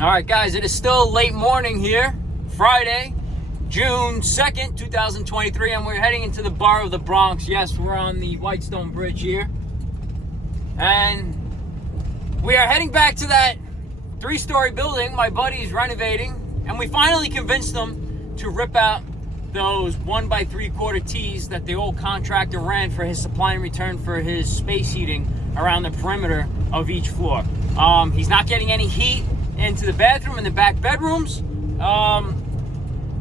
All right, guys, it is still late morning here, Friday, June 2nd, 2023, and we're heading into the borough of the Bronx. Yes, we're on the Whitestone Bridge here. And we are heading back to that 3-story building my buddy's renovating, and we finally convinced them to rip out those 1x3/4 T's that the old contractor ran for his supply and return for his space heating around the perimeter of each floor. He's not getting any heat into the bathroom and the back bedrooms.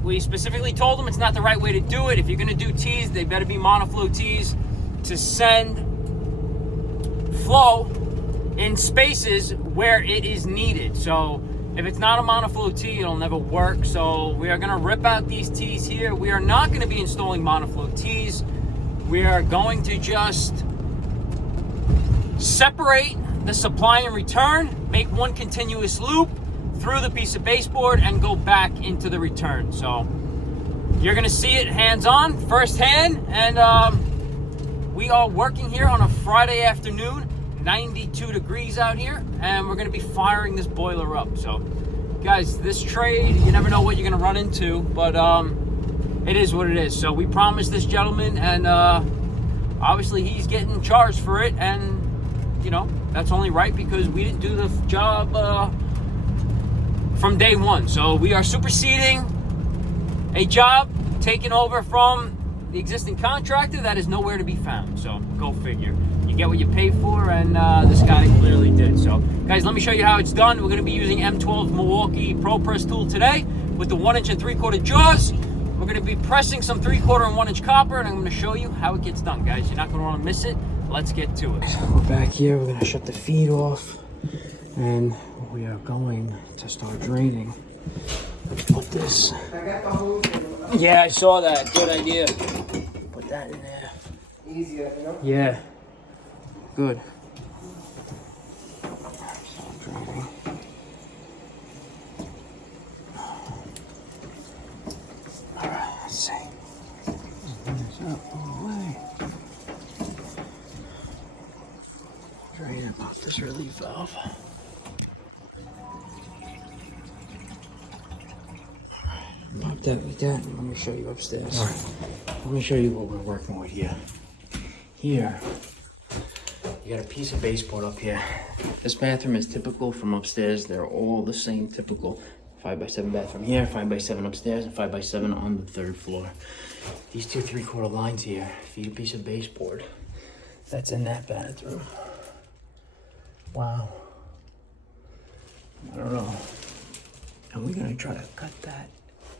We specifically told them it's not the right way to do it. If you're going to do T's, they better be monoflow T's to send flow in spaces where it is needed. So if it's not a monoflow T, it'll never work. So we are going to rip out these T's here. We are not going to be installing monoflow T's. We are going to just separate the supply and return, make one continuous loop through the piece of baseboard and go back into the return. So you're gonna see it hands-on, firsthand, and we are working here on a Friday afternoon, 92 degrees out here, and we're gonna be firing this boiler up. So guys, this trade, you never know what you're gonna run into, but it is what it is. So we promised this gentleman, and obviously he's getting charged for it, and you know, that's only right because we didn't do the job from day one. So we are superseding a job taken over from the existing contractor that is nowhere to be found. So go figure. You get what you pay for, and this guy clearly did. So guys, let me show you how it's done. We're going to be using M12 Milwaukee Pro Press tool today with the 1 inch and 3/4 jaws. We're going to be pressing some 3/4 and 1 inch copper, and I'm going to show you how it gets done, guys. You're not going to want to miss it. Let's get to it. We're back here. We're going to shut the feed off, and we are going to start draining. Let's put this. Yeah, I saw that. Good idea. Put that in there. Easier, you know? Yeah. Good. Start draining. All right, let's see. Bring this up all the way. Drain and pop this relief valve. Pop that like that. Let me show you upstairs. All right. Let me show you what we're working with here. Here, you got a piece of baseboard up here. This bathroom is typical from upstairs. They're all the same typical 5x7 bathroom here, 5x7 upstairs, and 5x7 on the 3rd floor. These 2 3/4 lines here feed a piece of baseboard that's in that bathroom. Wow. I don't know. And we're gonna try to cut that.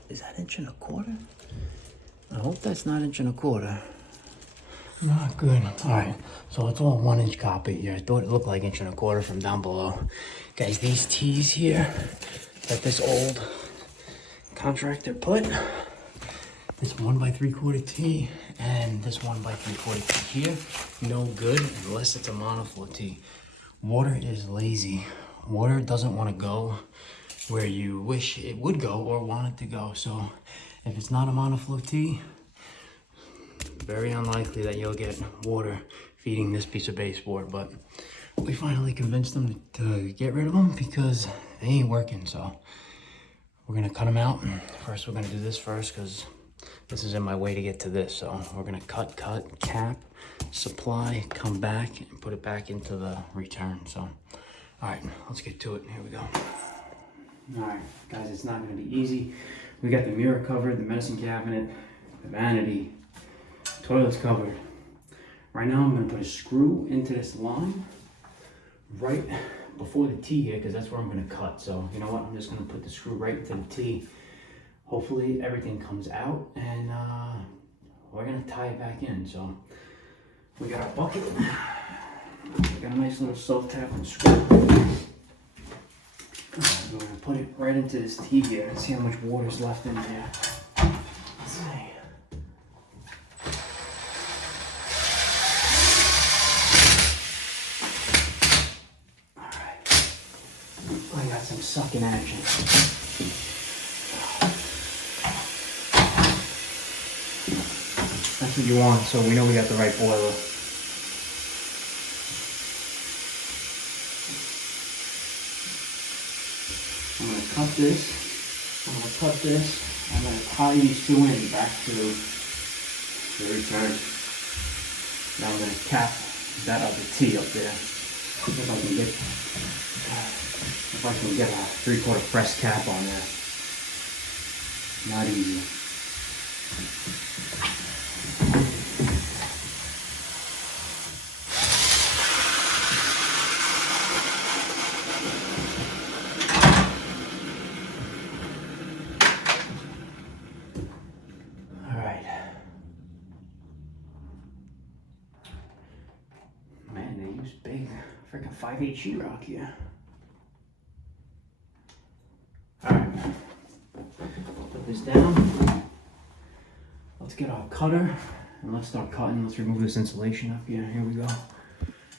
Is that 1 1/4? I hope that's not 1 1/4. Not good. All right, so it's all 1 inch copper here. I thought it looked like 1 1/4 from down below. Guys, these T's here that this old contractor put, this 1x3/4 T and this 1x3/4 T here, no good unless it's a monoflow T. Water is lazy. Water doesn't want to go where you wish it would go or want it to go. So if it's not a monoflow T, very unlikely that you'll get water feeding this piece of baseboard. But we finally convinced them to get rid of them because they ain't working. So we're gonna cut them out. And first we're gonna do this first because this is in my way to get to this. So we're gonna cut, cap, supply, come back and put it back into the return. So, all right, let's get to it. Here we go. All right, guys, it's not gonna be easy. We got the mirror covered, the medicine cabinet, the vanity, toilet's covered. Right now I'm gonna put a screw into this line right before the T here because that's where I'm gonna cut. So you know what, I'm just gonna put the screw right into the T. Hopefully everything comes out, and we're gonna tie it back in. So we got our bucket. We got a nice little self-tap and screw. We're gonna put it right into this T here and see how much water's left in there. Let's see. Alright. I got some sucking action. That's what you want, so we know we got the right boiler. I'm gonna cut this. I'm gonna tie these two in back to the return. Now I'm gonna cap that other T up there. If I can get a 3/4 press cap on there. Not easy. Man, they use big freaking 5/8 sheetrock here. Alright, put this down. Let's get our cutter and let's start cutting. Let's remove this insulation up here. Here we go.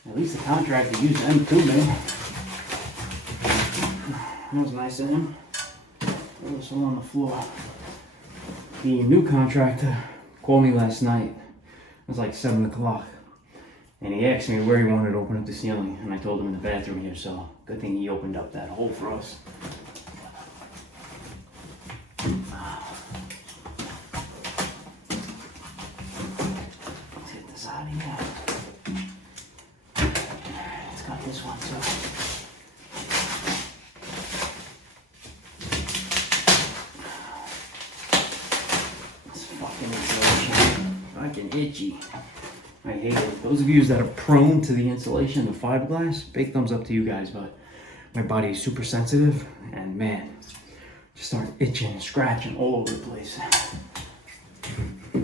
At least the contractor used them too, man. That was nice of him. Throw this all on the floor. The new contractor called me last night. It was like 7 o'clock. And he asked me where he wanted to open up the ceiling. And I told him in the bathroom here, so good thing he opened up that hole for us. Let's get this out of here. Let's cut this one too. This fucking insulation. Fucking itchy. I hate it. Those of you that are prone to the insulation, the fiberglass, big thumbs up to you guys, but my body is super sensitive and man, just start itching and scratching all over the place. Get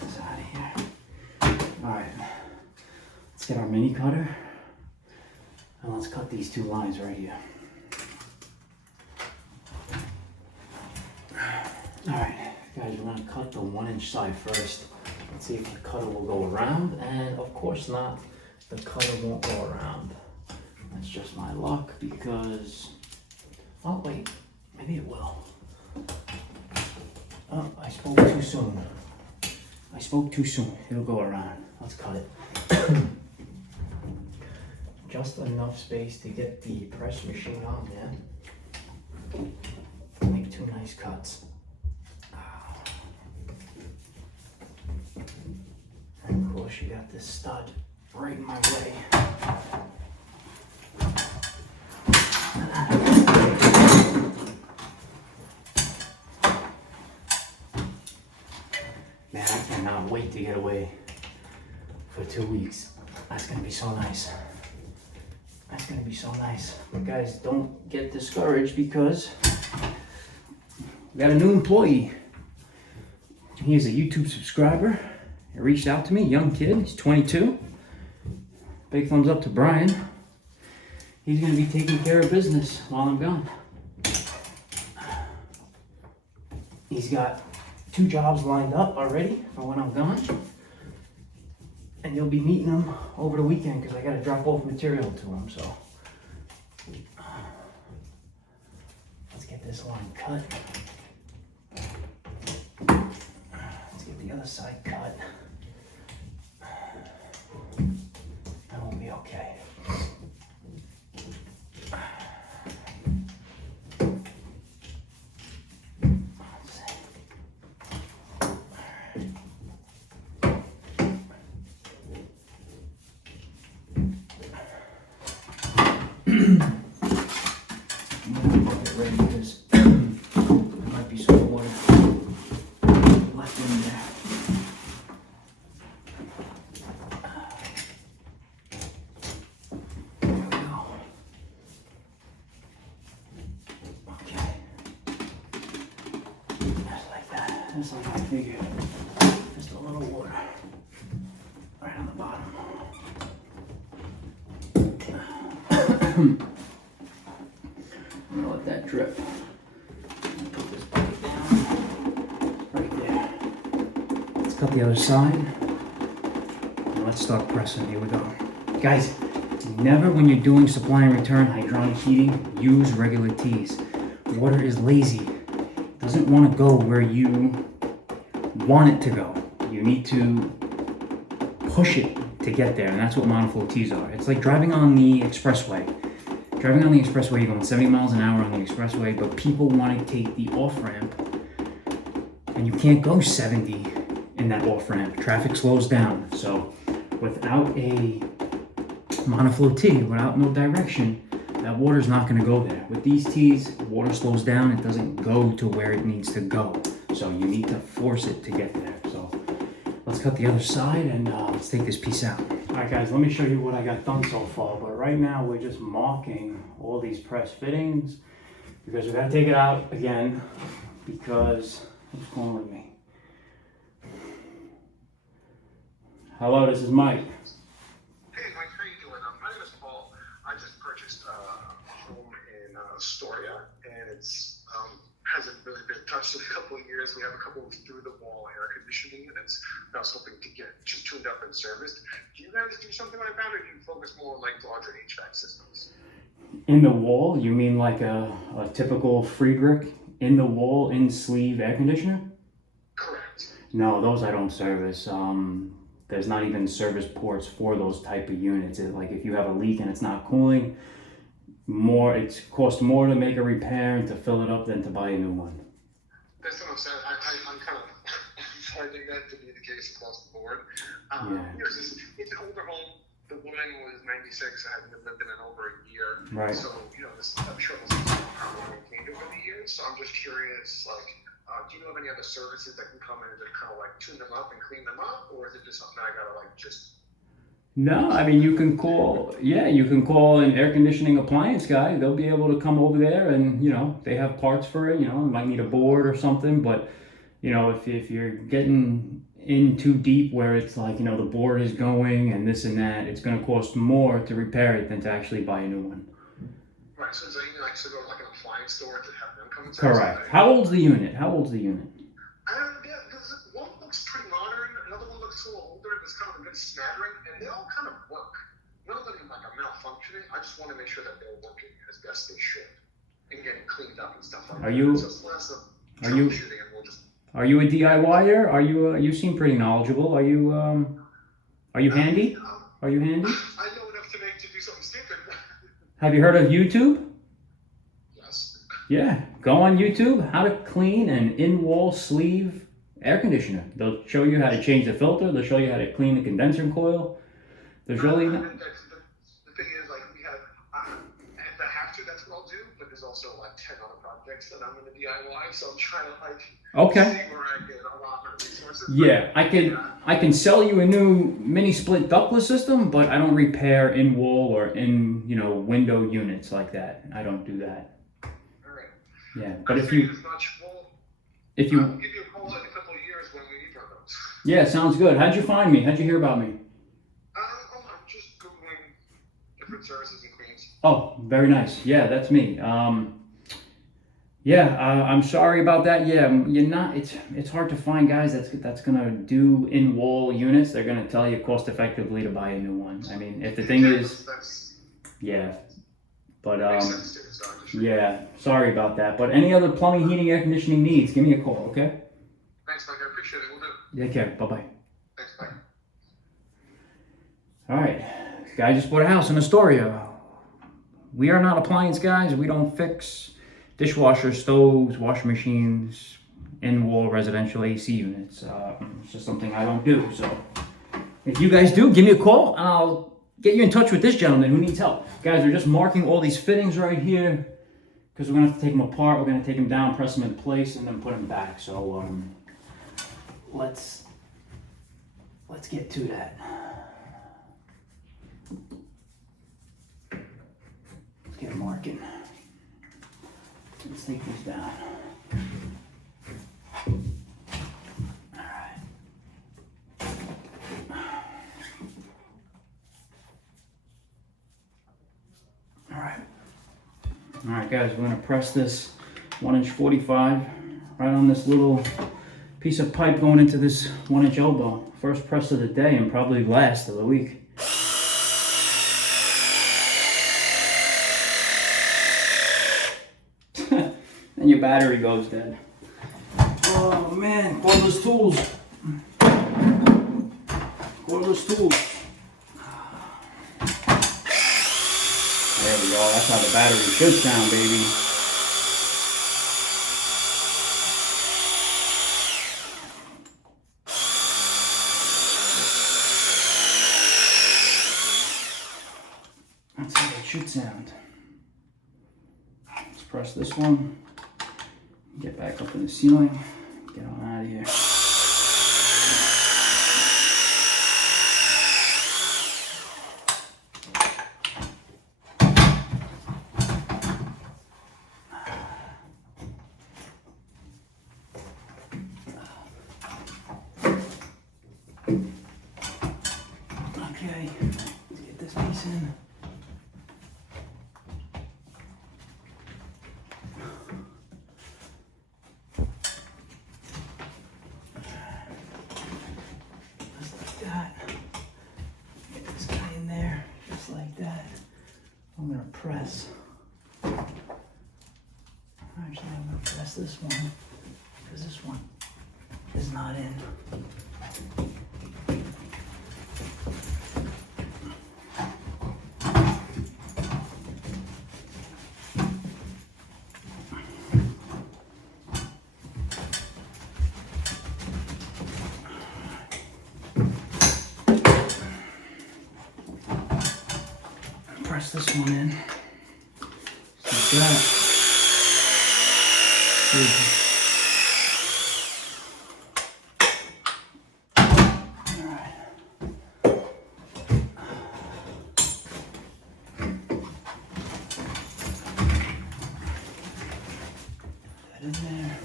this out of here. Alright, let's get our mini cutter. And let's cut these two lines right here. Alright, guys, we're going to cut the 1-inch side first. Let's see if the cutter will go around. And of course not, the cutter won't go around. That's just my luck because... Oh, wait. Maybe it will. Oh, I spoke too soon. It'll go around. Let's cut it. Just enough space to get the press machine on there. Make 2 nice cuts. And of course you got this stud right in my way. Man, I cannot wait to get away for 2 weeks. That's gonna be so nice. That's gonna be so nice. But guys, don't get discouraged because we got a new employee. He is a YouTube subscriber. He reached out to me, young kid, he's 22. Big thumbs up to Brian. He's gonna be taking care of business while I'm gone. He's got 2 jobs lined up already for when I'm gone. And you'll be meeting him over the weekend because I got to drop off material to him. So let's get this line cut. Let's get the other side cut. That won't be okay. Because there might be some water left in there. There we go. Okay. Just like that. Just like I figured. Just a little water. Right on the bottom. I'm gonna let that drip. Put this bucket down right there. Let's cut the other side. And let's start pressing. Here we go. Guys, never when you're doing supply and return hydronic heating, use regular tees. Water is lazy. It doesn't want to go where you want it to go. You need to push it to get there, and that's what monoflow tees are. It's like driving on the expressway. Driving on the expressway, you're going 70 miles an hour on the expressway, but people want to take the off-ramp, and you can't go 70 in that off-ramp. Traffic slows down. So without a monoflow tee, without no direction, that water's not going to go there. With these tees, water slows down. It doesn't go to where it needs to go. So you need to force it to get there. So let's cut the other side and let's take this piece out. All right, guys, let me show you what I got done so far. But right now, we're just marking all these press fittings because we got to take it out again because what's going on with me? Hello, this is Mike. Hey, Mike, how you doing? My name is Paul. I just purchased a home in Astoria, and it's hasn't really been touched in a couple of years. We have a couple of through-the-wall air conditioning units that I was hoping to get just tuned up and serviced. Do you guys do something like that, or do you focus more on like larger HVAC systems? In the wall, you mean like a typical Friedrich in the wall, in sleeve air conditioner? Correct. No, those I don't service. There's not even service ports for those type of units. Like if you have a leak and it's not cooling, it costs more to make a repair and to fill it up than to buy a new one. That's what I'm saying. I'm kind of finding that to be the case across the board. Yeah. It's an older home. The woman was 96. I haven't lived in it over a year. Right. So, I'm sure this is how long it came over the years. So I'm just curious, like, do you know of any other services that can come in and just kind of like tune them up and clean them up? Or is it just something I gotta like just... No, I mean, you can call an air conditioning appliance guy. They'll be able to come over there and, they have parts for it, you might need a board or something. But, if you're getting in too deep where it's like, the board is going and this and that, it's going to cost more to repair it than to actually buy a new one. Right, so you can like go to like an appliance store to have them come and Correct. How old's the unit? Yeah, because one looks pretty modern, another one looks a little older, there's kind of a good smattering, and they all kind of work. None of them like are malfunctioning. I just want to make sure that they're working as best they should and getting cleaned up and stuff like that. So it's less of troubleshooting, and we'll just... Are you a DIYer? You seem pretty knowledgeable. Are you handy? Are you handy? I know enough to do something stupid. Have you heard of YouTube? Yes. Yeah, go on YouTube, how to clean an in-wall sleeve air conditioner. They'll show you how to change the filter. They'll show you how to clean the condenser coil. There's really... The thing is, like, we have, if I have to, that's what I'll do, but there's also like 10 other projects that I'm going to DIY, so I'm trying to like see where I get a lot of resources. Yeah, I can sell you a new mini split ductless system, but I don't repair in-wall or window units like that. I don't do that. Yeah, but if you I'll give you a call in a couple of years when we need one of those. Yeah, sounds good. How'd you find me? How'd you hear about me? I'm just Googling different services in Queens. Oh, very nice. Yeah, that's me. I'm sorry about that. Yeah, you're not. It's hard to find guys that's gonna do in wall units. They're gonna tell you cost effectively to buy a new one. I mean, if the thing is, yeah. But yeah, sorry about that. But any other plumbing, heating, air conditioning needs, give me a call, okay? Thanks, Mike. I appreciate it. We'll do. Take care. Bye-bye. Thanks, bye. All right. This guy just bought a house in Astoria. We are not appliance guys. We don't fix dishwashers, stoves, washing machines, in-wall residential AC units. It's just something I don't do. So if you guys do, give me a call and I'll get you in touch with this gentleman who needs help. Guys, we're just marking all these fittings right here because we're going to have to take them apart. We're going to take them down, press them in place, and then put them back. So let's get to that. Let's get marking. Let's take these down. All right, guys, we're gonna press this 1" 45 right on this little piece of pipe going into this 1" elbow. First press of the day and probably last of the week. And your battery goes dead. Oh man, all those tools. those tools. There we go. That's how the battery should sound, baby. That's how it should sound. Let's press this one. Get back up in the ceiling. Get on out of here. Okay, let's get this piece in. Just like that. Get this guy in there, just like that. I'm gonna press. Actually, I'm gonna press this one, because this one is not in. Press this one in, just like that. Good. All right. That in there.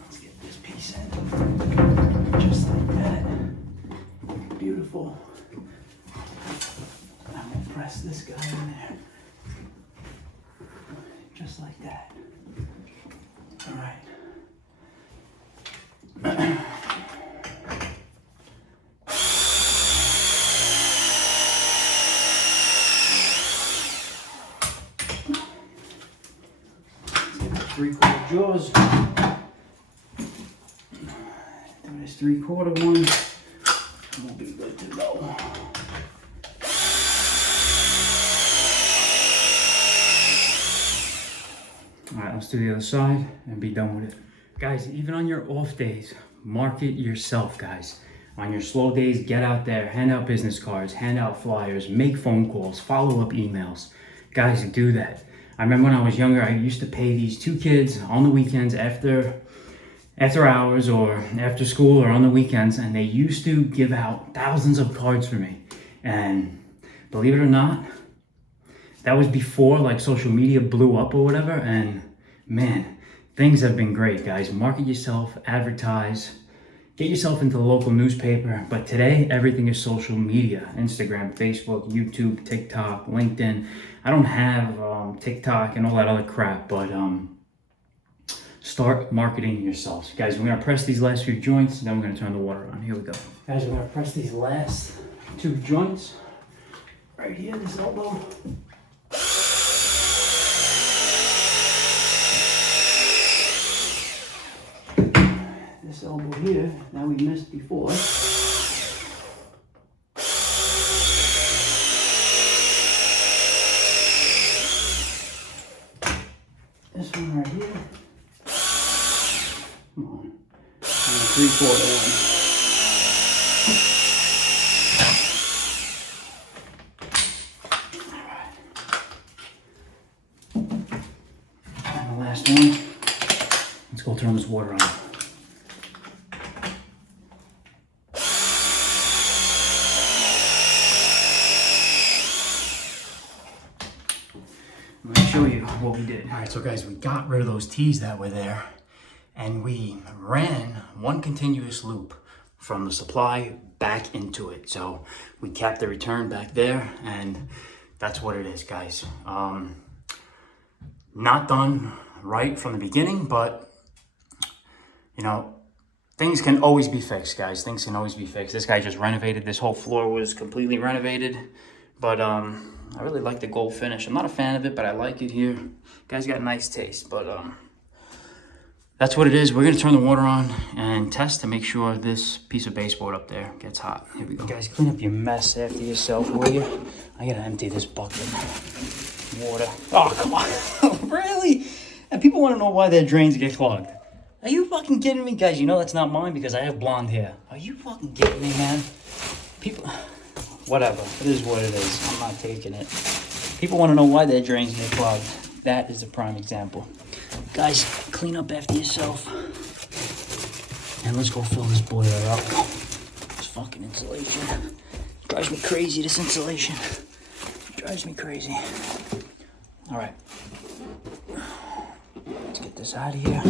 Let's get this piece in, just like that. Beautiful. I'm gonna press this guy in there, just like that. All right. Three-quarter jaws. Do this three-quarter one. We'll be good to go. All right, let's do the other side and be done with it. Guys, even on your off days, market yourself, guys. On your slow days, get out there, hand out business cards, hand out flyers, make phone calls, follow up emails. Guys, do that. I remember when I was younger, I used to pay these two kids on the weekends after hours or after school or on the weekends, and they used to give out thousands of cards for me. And believe it or not, that was before like social media blew up or whatever. And man, things have been great, guys. Market yourself, advertise, get yourself into the local newspaper. But today, everything is social media: Instagram, Facebook, YouTube, TikTok, LinkedIn. I don't have TikTok and all that other crap, but start marketing yourselves. Guys, we're gonna press these last few joints, and then we're gonna turn the water on. Here we go. Guys, we're gonna press these last two joints right here, this elbow. This elbow here, that we missed before. This one right here. Come on. And a three-quarter one. All right. And the last one. Let's go turn this water on. Let me show you what we did. All right, so guys, we got rid of those T's that were there, and we ran one continuous loop from the supply back into it. So we capped the return back there, and that's what it is, guys. Not done right from the beginning, but you know, things can always be fixed, guys. Things can always be fixed. This guy just renovated. This whole floor was completely renovated, but I really like the gold finish. I'm not a fan of it, but I like it here. Guys got nice taste, but that's what it is. We're gonna turn the water on and test to make sure this piece of baseboard up there gets hot. Here we go. Guys, clean up your mess after yourself, will you? I gotta empty this bucket. Water. Oh, come on. Really? And people wanna know why their drains get clogged. Are you fucking kidding me? Guys, you know that's not mine because I have blonde hair. Are you fucking kidding me, man? People, whatever. It is what it is. I'm not taking it. People wanna know why their drains get clogged. That is a prime example. Guys, clean up after yourself. And let's go fill this boiler up. This fucking insulation. Drives me crazy, this insulation. Drives me crazy. All right. Let's get this out of here.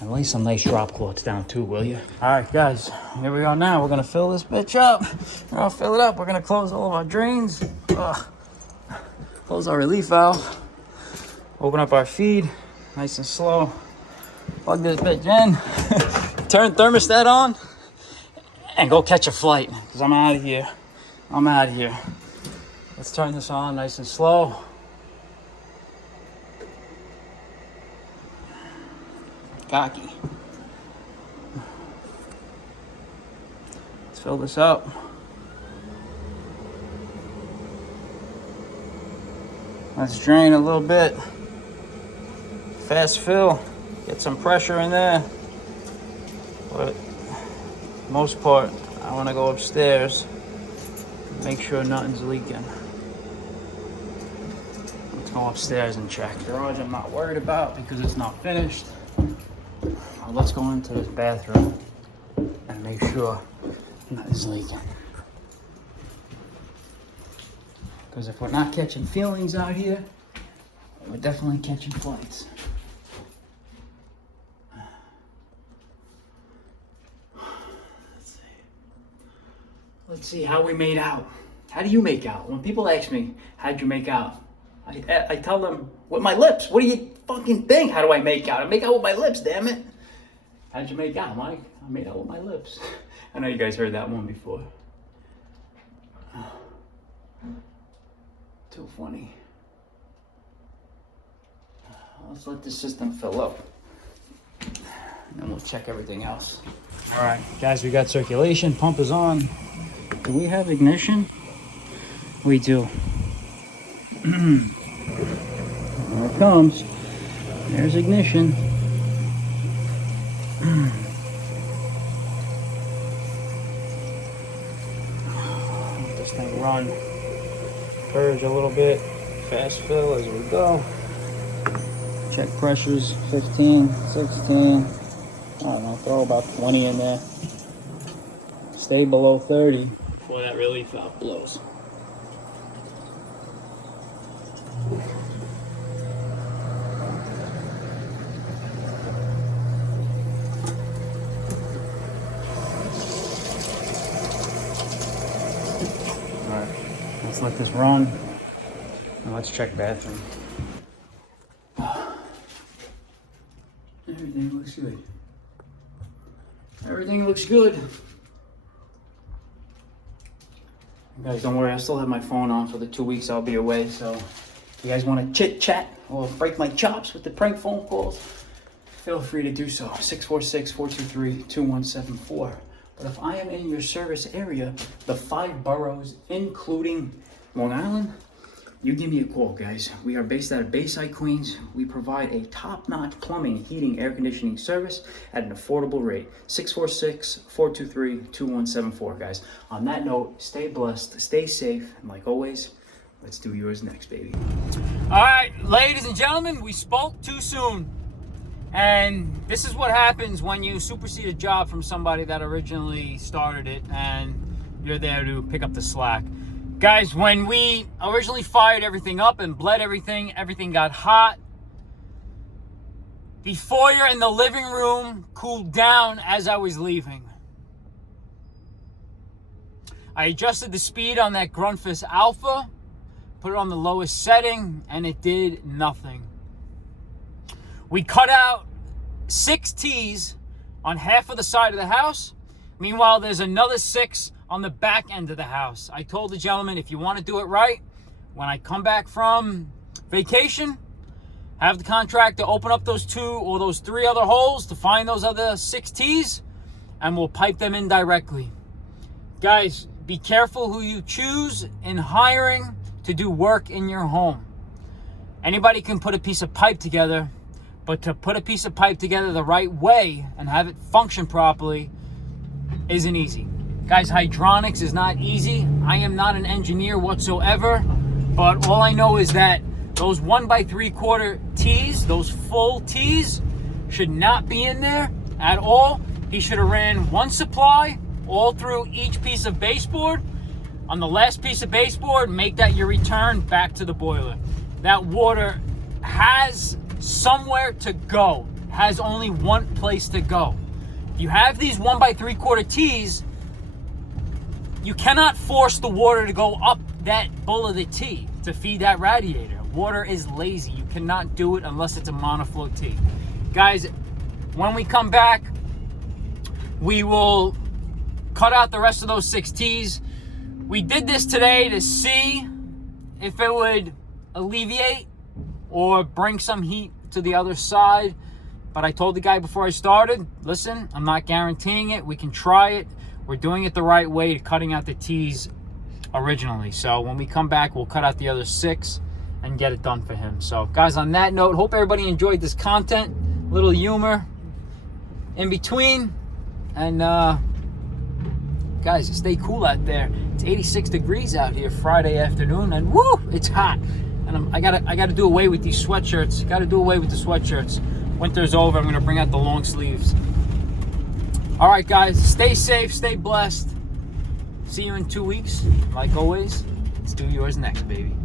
And lay some nice drop cloths down too, will you? All right, guys, here we are now. We're gonna fill this bitch up. We're gonna fill it up. We're gonna close all of our drains. Close our relief valve. Open up our feed, nice and slow. Plug this bitch in. Turn thermostat on. And go catch a flight, because I'm out of here. I'm out of here. Let's turn this on nice and slow. Cocky. Let's fill this up. Let's drain a little bit. Fast fill. Get some pressure in there. But most part, I want to go upstairs. Make sure nothing's leaking. Let's go upstairs and check. Garage I'm not worried about because it's not finished. Let's go into this bathroom and make sure nothing's leaking. Because if we're not catching feelings out here, we're definitely catching flights. Let's see how we made out. How do you make out? When people ask me, how'd you make out? I tell them, with my lips. What do you fucking think? How do I make out? I make out with my lips, damn it. How'd you make out, Mike? I made out with my lips. I know you guys heard that one before. Too funny. Let's let this system fill up. And then we'll check everything else. All right, guys, we got circulation. Pump is on. Do we have ignition? We do. Here it comes. There's ignition. Let this thing run. Purge a little bit. Fast fill as we go. Check pressures. 15, 16. I don't know, throw about 20 in there. Stay below 30 before that relief valve blows. Alright, let's let this run and let's check bathroom. Everything looks good. Everything looks good. Guys, don't worry, I still have my phone on for the 2 weeks I'll be away, so if you guys want to chit chat or break my chops with the prank phone calls, feel free to do so. 646-423-2174. But if I am in your service area, the 5 boroughs, including Long Island, you give me a call, guys. We are based out of Bayside, Queens. We provide a top-notch plumbing, heating, air conditioning service at an affordable rate. 646-423-2174, guys. On that note, stay blessed, stay safe, and like always, let's do yours next, baby. All right, ladies and gentlemen, we spoke too soon. And this is what happens when you supersede a job from somebody that originally started it and you're there to pick up the slack. Guys, when we originally fired everything up and bled everything got hot. The foyer and the living room cooled down as I was leaving. I adjusted the speed on that Grundfos Alpha, put it on the lowest setting, and it did nothing. We cut out 6 T's on half of the side of the house, Meanwhile, there's another 6 on the back end of the house. I told the gentleman, if you want to do it right, when I come back from vacation, have the contractor open up those 2 or those 3 other holes to find those other 6 T's, and we'll pipe them in directly. Guys, be careful who you choose in hiring to do work in your home. Anybody can put a piece of pipe together, but to put a piece of pipe together the right way and have it function properly isn't easy. Guys, hydronics is not easy. I am not an engineer whatsoever, but all I know is that those 1 by 3/4 T's, those full T's, should not be in there at all. He should have ran 1 supply all through each piece of baseboard. On the last piece of baseboard, make that your return back to the boiler. That water has somewhere to go, has only one place to go. If you have these 1 by 3/4 T's, you cannot force the water to go up that bowl of the T to feed that radiator. Water is lazy. You cannot do it unless it's a monoflow T. Guys, when we come back, we will cut out the rest of those 6 T's. We did this today to see if it would alleviate or bring some heat to the other side. But I told the guy before I started, listen, I'm not guaranteeing it. We can try it. We're doing it the right way, cutting out the T's originally. So when we come back, we'll cut out the other 6 and get it done for him. So guys, on that note, hope everybody enjoyed this content. A little humor in between. And guys, stay cool out there. It's 86 degrees out here Friday afternoon, and woo, it's hot. And I gotta do away with these sweatshirts. Gotta do away with the sweatshirts. Winter's over. I'm gonna bring out the long sleeves. All right, guys, stay safe, stay blessed. See you in 2 weeks. Like always, let's do yours next, baby.